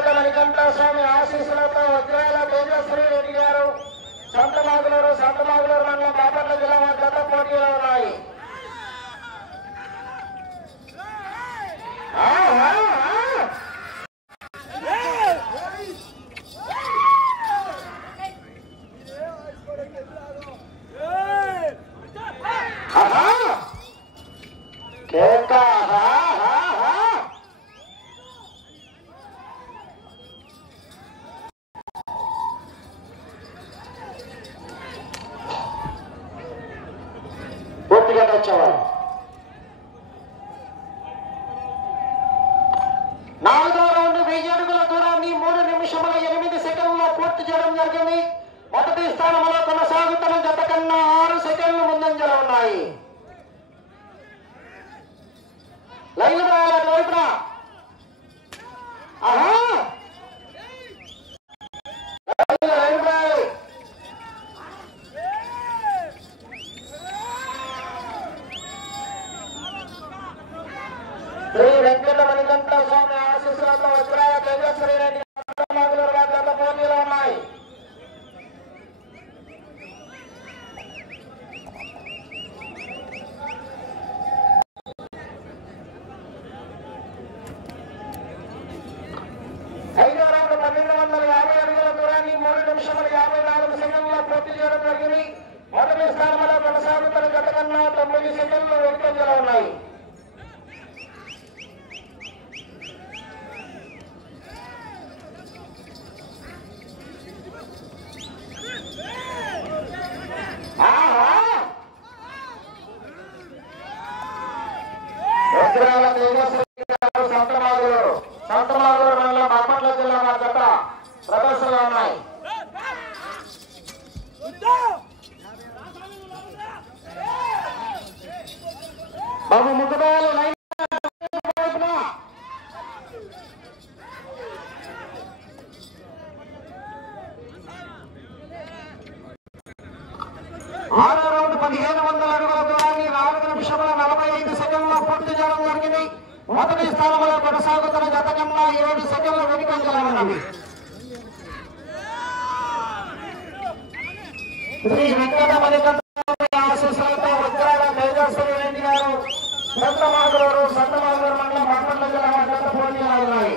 వెంకట మణికంఠ స్వామి ఆశీస్సులతో వజ్రాల తేజశ్రీ రెడ్డి గారు సంతమాగులూరు మండలం బాపట్ల జిల్లా జత పోటీలో ఉన్నాయి. నాలుగో రౌండ్ 1000 అడుగుల దూరాన్ని 3 నిమిషముల 8 సెకండ్లలో పూర్తి చేయడం జరిగింది. మొదటి స్థానంలో కొనసాగుతున్న జత కన్నా 6 సెకండ్లు ముందంజలో ఉన్నాయి. లైన్ రాయాలి వైపున. లైన్ రాయాలి. శ్రీ వెంకట మణికంఠ స్వామి ఆశీస్సులతో వజ్రాల తేజశ్రీ రెడ్డి జత పోటీలో ఉన్నాయి. ఐదో రౌండ్ 1250 అడుగుల దూరాన్ని 3 నిమిషముల 54 సెకండ్లలో పూర్తి చేయడం జరిగింది. మొదటి స్థానంలో కొనసాగుతున్న జత కన్నా 9 సెకండ్లు వెనుకంజలో ఉన్నాయి. వజ్రాల తేజశ్రీ గారు సంతమాగులూరు మండలం బాపట్ల జిల్లా జత ప్రదర్శనలో ఉన్నాయి. బాబు ముగ్గురు లైన్ ఆరో రౌండ్ 1500 అడుగుల దూరాన్ని 4 నిమిషముల 45 సెకండ్లలో పూర్తి చేయడం జరిగింది. మొదటి స్థానంలో కొనసాగుతున్న జత కన్నా 7 సెకండ్లు వెనుకంజలో ఉన్నది. శ్రీ వెంకట మణికంఠ ఆశీస్సులతో వజ్రాల తేజశ్రీ రెడ్డి గారు సంతమాగులూరు మండలం బాపట్ల జిల్లా జత పోటీలో ఉన్నాయి.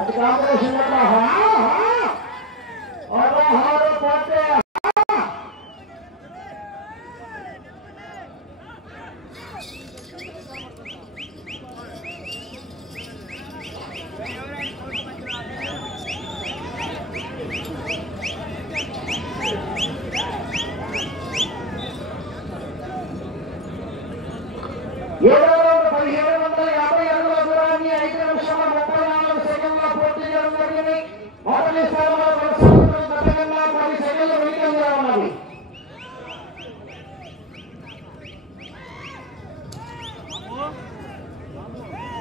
అటు కాంపిటీషన్ పోతే ఏడో రౌండ్ 1750 అడుగుల దూరాన్ని 5 నిమిషముల 34 సెకండ్లలో పూర్తి చేయడం జరిగింది. మొదటి స్థానంలో కొనసాగుతున్న జత కన్నా 10 సెకండ్లు వెనుకంజలో ఉన్నది.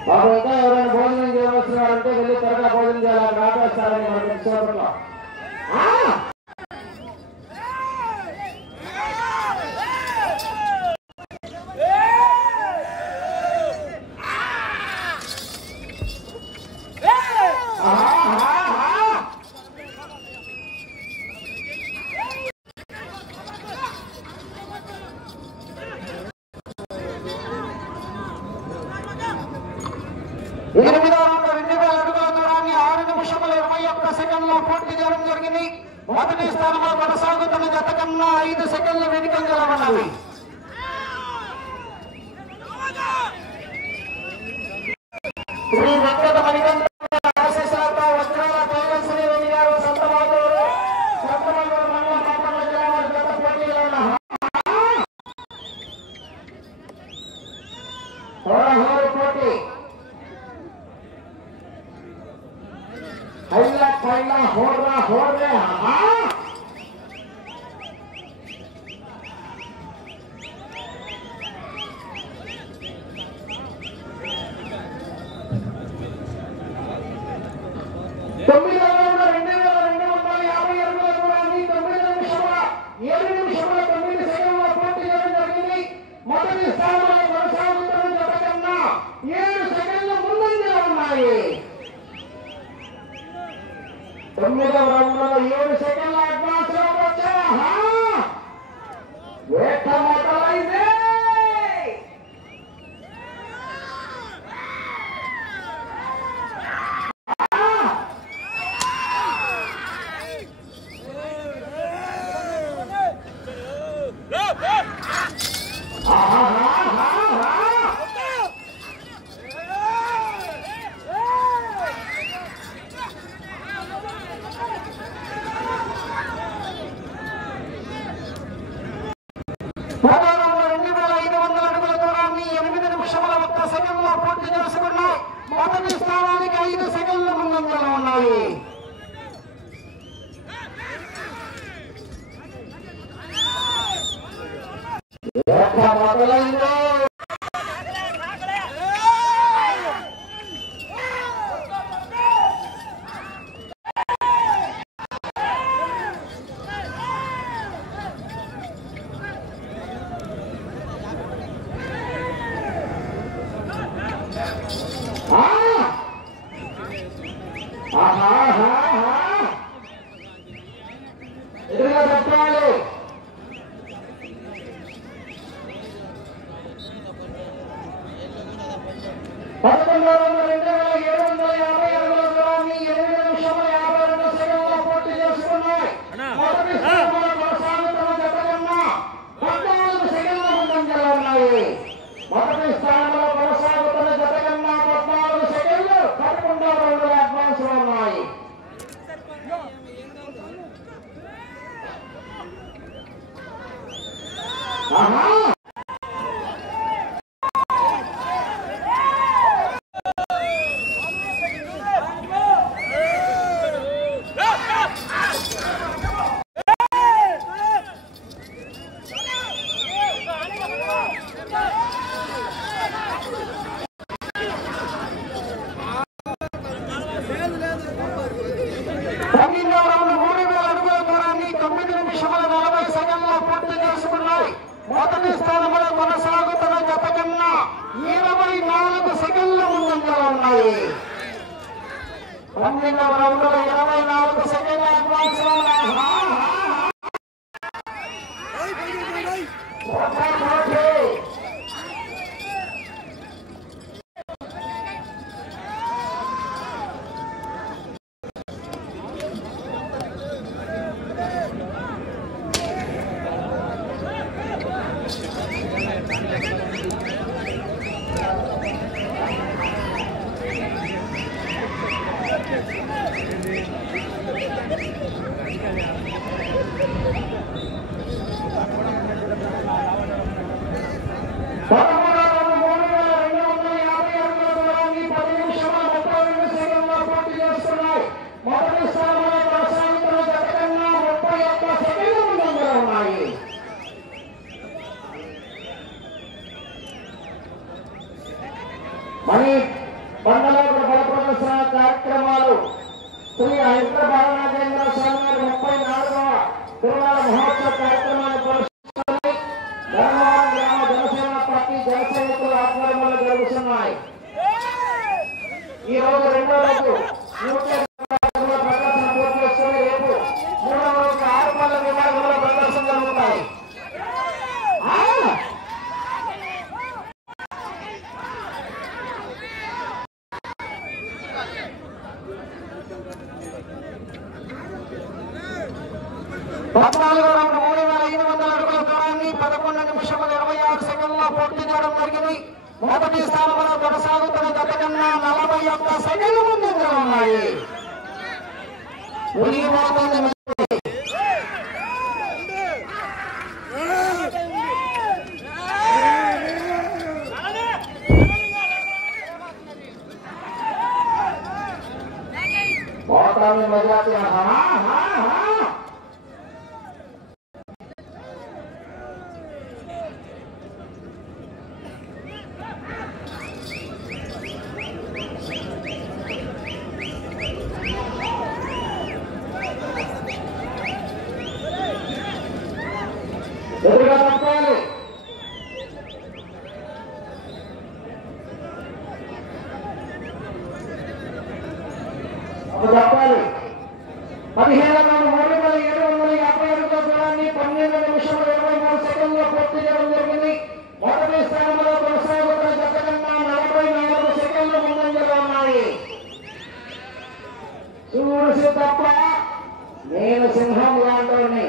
బాబు ఇంకా ఎవరైనా భోజనం చేయవలసినారంటే వెళ్ళి త్వరగా భోజనం చేయాలని రాపేస్తారని మనకి చూడంలో. ఎనిమిదో రౌండ్ 2000 అడుగుల దూరాన్ని 6 నిమిషముల 21 సెకండ్లలో పూర్తి చేయడం జరిగింది. మొదటి స్థానంలో కొనసాగుతున్న జత కన్నా 5 సెకండ్లు వెనుకంజలో ఉన్నది. శ్రీ వెంకట మణికంఠ ఆశీస్సులతో వజ్రాల తేజశ్రీ రెడ్డి గారు సంతమాగులూరు మండలం బాపట్ల జిల్లా జత పోటీలో ఉన్నారు. పోటీ హైలా హోర్రే మొదటి స్థానంలో కొనసాగుతున్న జత కన్నా 7 సెకండ్ల ముందంజలో ఉన్నాయి. 9వ రౌండ్లో 7 సెకండ్ల అడ్వాన్స్ లో వచ్చా. వేట మొదలైంది. మొదటి స్థానానికి 5 సెకండ్ల ముందంజలో ఉన్నాయి. మొదలైందో ఎదురుగా చెప్పాలి. పదకొండవ రౌండ్ 2750 అడుగుల దూరాన్ని 8 నిమిషముల 52 సెకండ్ల పూర్తి చేసుకున్నాయి. మొదటి స్థానంలో కొనసాగుతున్న జత కన్నా 14 సెకండ్ల ముందంజలో ఉన్నాయి. మొదటి స్థానంలో కొనసాగుతున్న జత కన్నా 14 సెకండ్లు 11వ రౌండ్ అడ్వాన్స్ లో ఉన్నాయి. మొదటి స్థానంలో కొనసాగుతున్న జత కన్నా 24 సెకండ్ల ముందంజలో ఉన్నాయి. 12వ రౌండ్ 24 సెకండ్ల అడ్వాన్స్ లో మొదటి స్థానంలో కొనసాగుతున్న జత కన్నా 31 సెకండ్ల ముందంజలో ఉన్నాయి. మరి బండలోపల బల ప్రదర్శన కార్యక్రమాలు శ్రీ హైదరాబాద్ నాగేంద్ర స్వామి గారి 34వ తిరుమల మహోత్సవ కార్యక్రమాన్ని పురస్కరించుకొని ధర్మవరం గ్రామ జనసేన పార్టీ జనసైనికుల ఆధ్వర్యంలో జరుగుతున్నాయి. ఈ రోజు రెండో రోజు ప్రదర్శన పూర్తి చేసుకుని రేపు మూడవ రోజు 6 పళ్ళ విభాగంలో ప్రదర్శన జరుగుతాయి. పద్నాలుగో రౌండ్ 3500 అడుగుల దూరాన్ని 11 నిమిషముల 26 సెకండ్ల పూర్తి చేయడం జరిగింది. మొదటి స్థానంలో కొనసాగుతున్న జత కన్నా 41 సెకండ్ల ముందంజలో ఉన్నాయి. बहुत मजा आती है। हाँ हाँ हाँ చెప్పాలి 17 3,750 అడుగుల దూరాన్ని 12 నిమిషముల 23 సెకండ్లలో పూర్తి చేయడం జరిగింది. మొదటి స్థానంలో కొనసాగుతున్న జత కన్నా 44 సెకండ్లు ముందంజలో ఉన్నాయి. చూసి తప్ప నేను సింహం లాంటి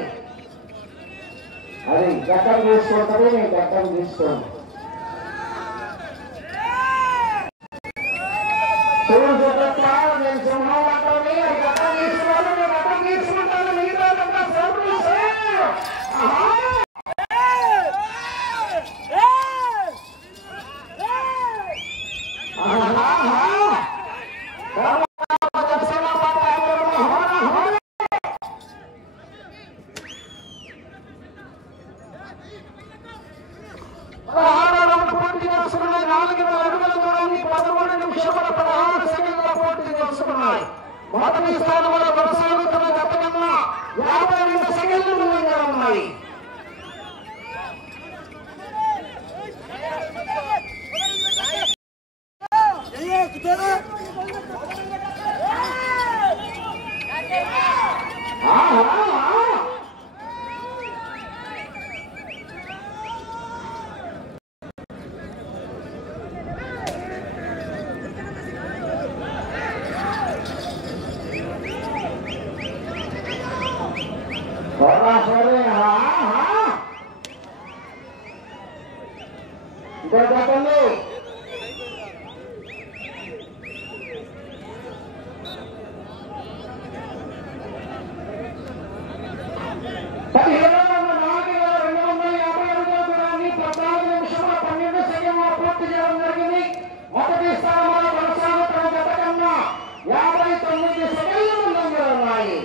అది గట్టం తీసుకుంటుంది, నేను గట్టం తీసుకోండి. చూసి తప్ప నేను సింహం లాంటి అది గట్టం తీసుకోవాలి, నేను గట్టం తీసుకుంటాను. మిగతా మొదటి స్థానంలో కొనసాగుతున్న జత కన్నా 52 సెకండ్లు ముందుగా ఉన్నాయి. చెప్పండి. పూర్తి చేయడం జరిగింది. మొదటి స్థానంలో కొనసాగుతున్న జత కన్నా 59 సెకండ్లు ముందంజలో ఉన్నాయి.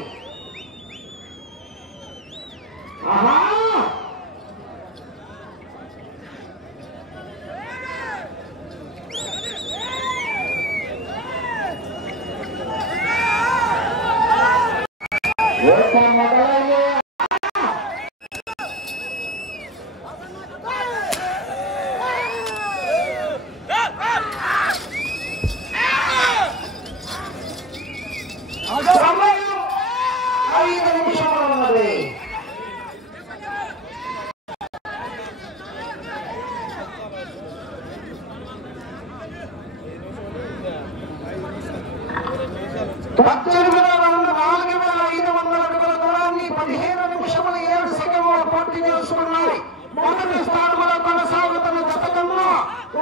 మొదటి స్థానంలో కొనసాగుతున్న జత కన్నా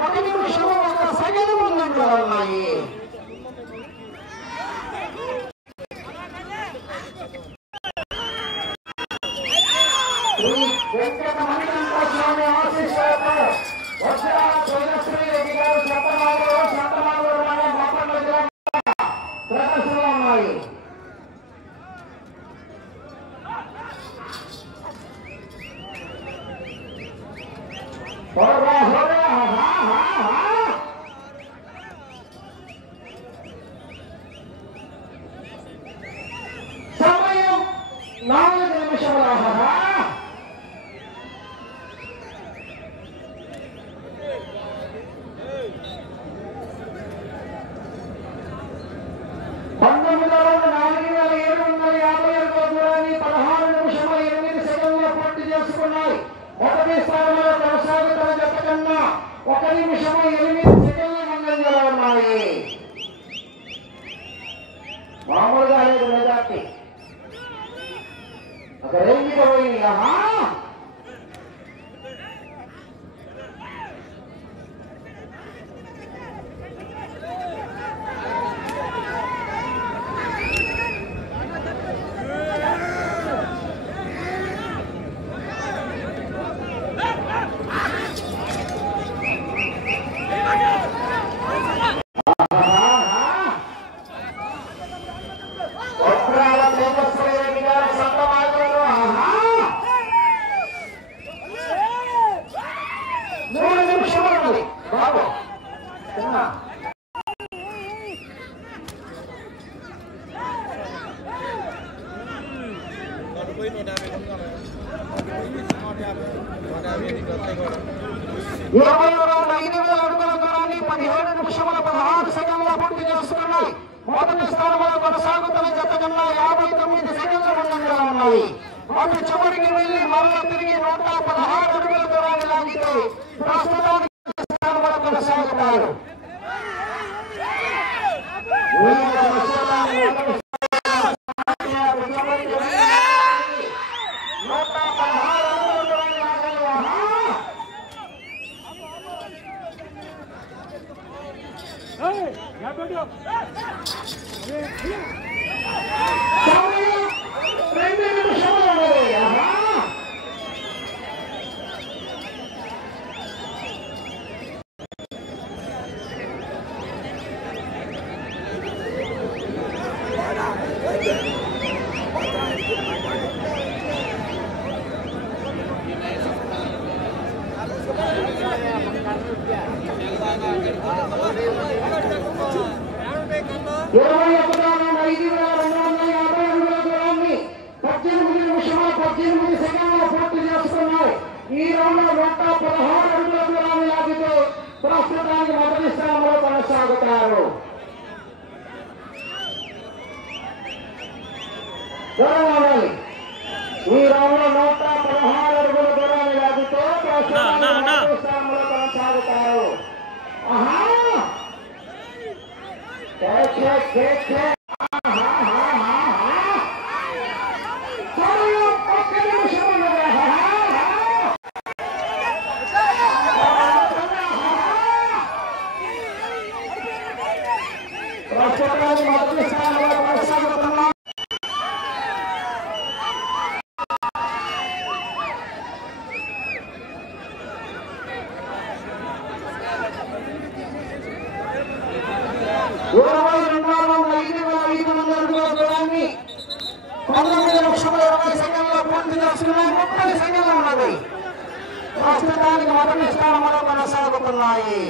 1 నిమిషం 1 సెకండ్ ముందంజలో ఉన్నాయి. వెంకటమణికంఠస్వామి ఆశీస్సులతో వజ్రాల శ్రీలక్ష్మీ రెడ్డి గారు సంతమాగూరు మండలం బాపట్ల జిల్లా ప్రదర్శనలో ఉన్నాయి. సమయం 4 నిమిషముల. మొదటి స్థానంలో కొనసాగుతున్న జత కన్నా 1 నిమిషం 8 సెకండ్ల ముందంజలో ఉన్నాయి. మామూలుగా లేదు మెజార్టీ, ఒక రేంజ్లో పోయింది. మొదటి స్థానంలో కొనసాగుతున్న జత కన్నా 59 సెకండ్ల ముందంగా ఉన్నాయి. అటు చివరికి వెళ్లి మరల తిరిగి 116 అడుగుల దూరాన్ని లాగితే ప్రస్తుతానికి స్థానంలో కొనసాగుతారు. ఈ రౌండ్ 116 అడుగుల దూరాన్ని లాగితే ప్రస్తుతానికి మొదటి స్థానంలో కొనసాగుతారు. ఈ రౌండ్ 116 అడుగుల దూరాన్ని లాగితే ప్రస్తుతానికి మొదటి స్థానంలో కొనసాగుతారు. ప్రస్తుతానికి మొదటి స్థానంలో కొనసాగుతున్నాయి.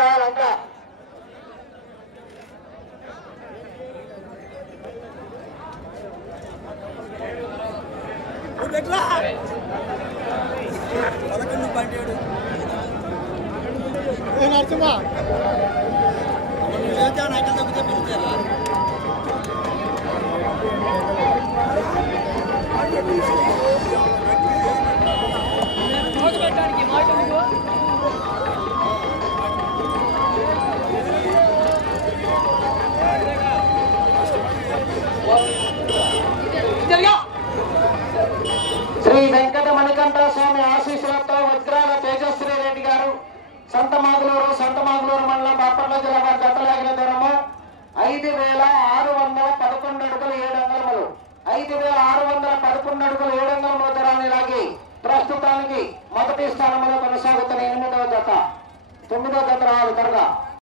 రావాలంతా నరసింహ శ్రీ వెంకట మణికంఠ స్వామి ఆశీస్సులతో వజ్రాల తేజశ్రీ రెడ్డి గారు సంతమాగులూరు మండలం బాపట్ల జిల్లా వారి జతలాగిన దూరము 5,611 అడుగులు 700 5,611 అడుగులు 700 దూరాన్ని లాగి ప్రస్తుతానికి మొదటి స్థానంలో కొనసాగుతున్న 8వ జత 9వ జత రావాలి త్వరగా.